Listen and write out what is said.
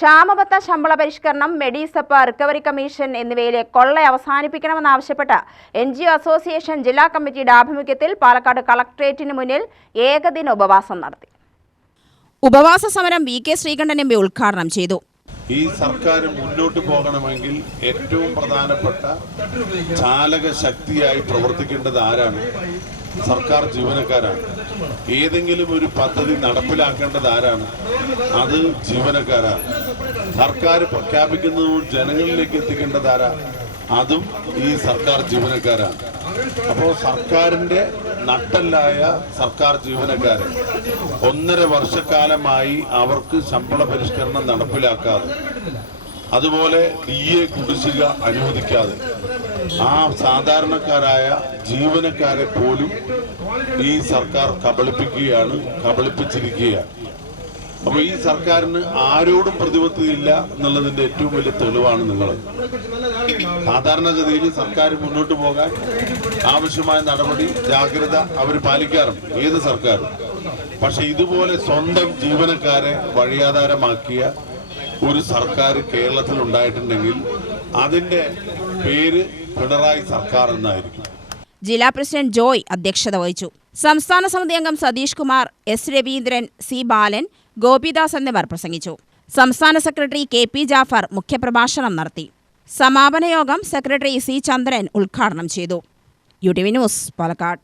ക്ഷാമബത്ത ശമ്പള പരിഷ്കരണം മെഡിസപ്പ recovery commission എന്നിവയിലെ കൊള്ള അവസാനിപ്പിക്കണമെന്നാവശ്യപ്പെട്ട് എൻ ജി ഒ അസോസിയേഷൻ ജില്ലാ കമ്മിറ്റിയുടെ ആഭിമുഖ്യത്തിൽ പാലക്കാട് കളക്ട്രേറ്റിന് മുന്നിൽ ഏകദിന ഉപവാസം നടത്തി. ഉപവാസ സമരം V K Sreekandan M P ഉദ്ഘാടനം ചെയ്തു. ഈ സർക്കാർ മുന്നോട്ട് പോകണമെങ്കിൽ ഏറ്റവും പ്രധാനപ്പെട്ട ചാലക ശക്തിയായി പ്രവർത്തിക്കേണ്ടത് ആരാണ്? സർക്കാർ ജീവനക്കാരാണ്. ഏതെങ്കിലും ഒരു പദ്ധതി നടപ്പിലാക്കേണ്ടത് ആരാണ്? അത് ജീവനക്കാരാണ്. സർക്കാർ പ്രഖ്യാപിക്കുന്നതും ജനങ്ങളിലേക്ക് എത്തിക്കേണ്ടത് ആരാ? അതും ഈ സർക്കാർ ജീവനക്കാരാണ്. അപ്പോൾ സർക്കാരിന്റെ നട്ടല്ലായ സർക്കാർ ജീവനക്കാരെ ഒന്നര വർഷക്കാലമായി അവർക്ക് ശമ്പള പരിഷ്കരണം നടപ്പിലാക്കാതെ അതുപോലെ ഡി എ കുടിശ്ശിക അനുവദിക്കാതെ. ആ സാധാരണക്കാരായ ജീവനക്കാരെ പോലും ഈ സർക്കാർ കബളിപ്പിക്കുകയാണ് കബളിപ്പിച്ചിരിക്കുകയാണ്. അപ്പൊ ഈ സർക്കാരിന് ആരോടും പ്രതിബദ്ധതയില്ല എന്നുള്ളതിന്റെ ഏറ്റവും വലിയ തെളിവാണ് നിങ്ങൾ സാധാരണഗതിയിൽ സർക്കാർ മുന്നോട്ട് പോകാൻ ആവശ്യമായ നടപടി ജാഗ്രത അവർ പാലിക്കാറുണ്ട് ഏത് സർക്കാരും. പക്ഷെ ഇതുപോലെ സ്വന്തം ജീവനക്കാരെ വഴിയാധാരമാക്കിയ ഒരു സർക്കാർ കേരളത്തിൽ ഉണ്ടായിട്ടുണ്ടെങ്കിൽ അതിന്റെ പേര് പിണറായി സർക്കാർ എന്നായിരിക്കും. ജില്ലാ പ്രസിഡന്റ് ജോയ് അധ്യക്ഷത വഹിച്ചു. സംസ്ഥാന സമിതി അംഗം സതീഷ് കുമാർ എസ് രവീന്ദ്രൻ സി ബാലൻ ഗോപിദാസ് എന്നിവർ പ്രസംഗിച്ചു. സംസ്ഥാന സെക്രട്ടറി കെ പി ജാഫർ മുഖ്യപ്രഭാഷണം നടത്തി. സമാപന യോഗം സെക്രട്ടറി സി ചന്ദ്രൻ ഉദ്ഘാടനം ചെയ്തു. U T V news Palakkad.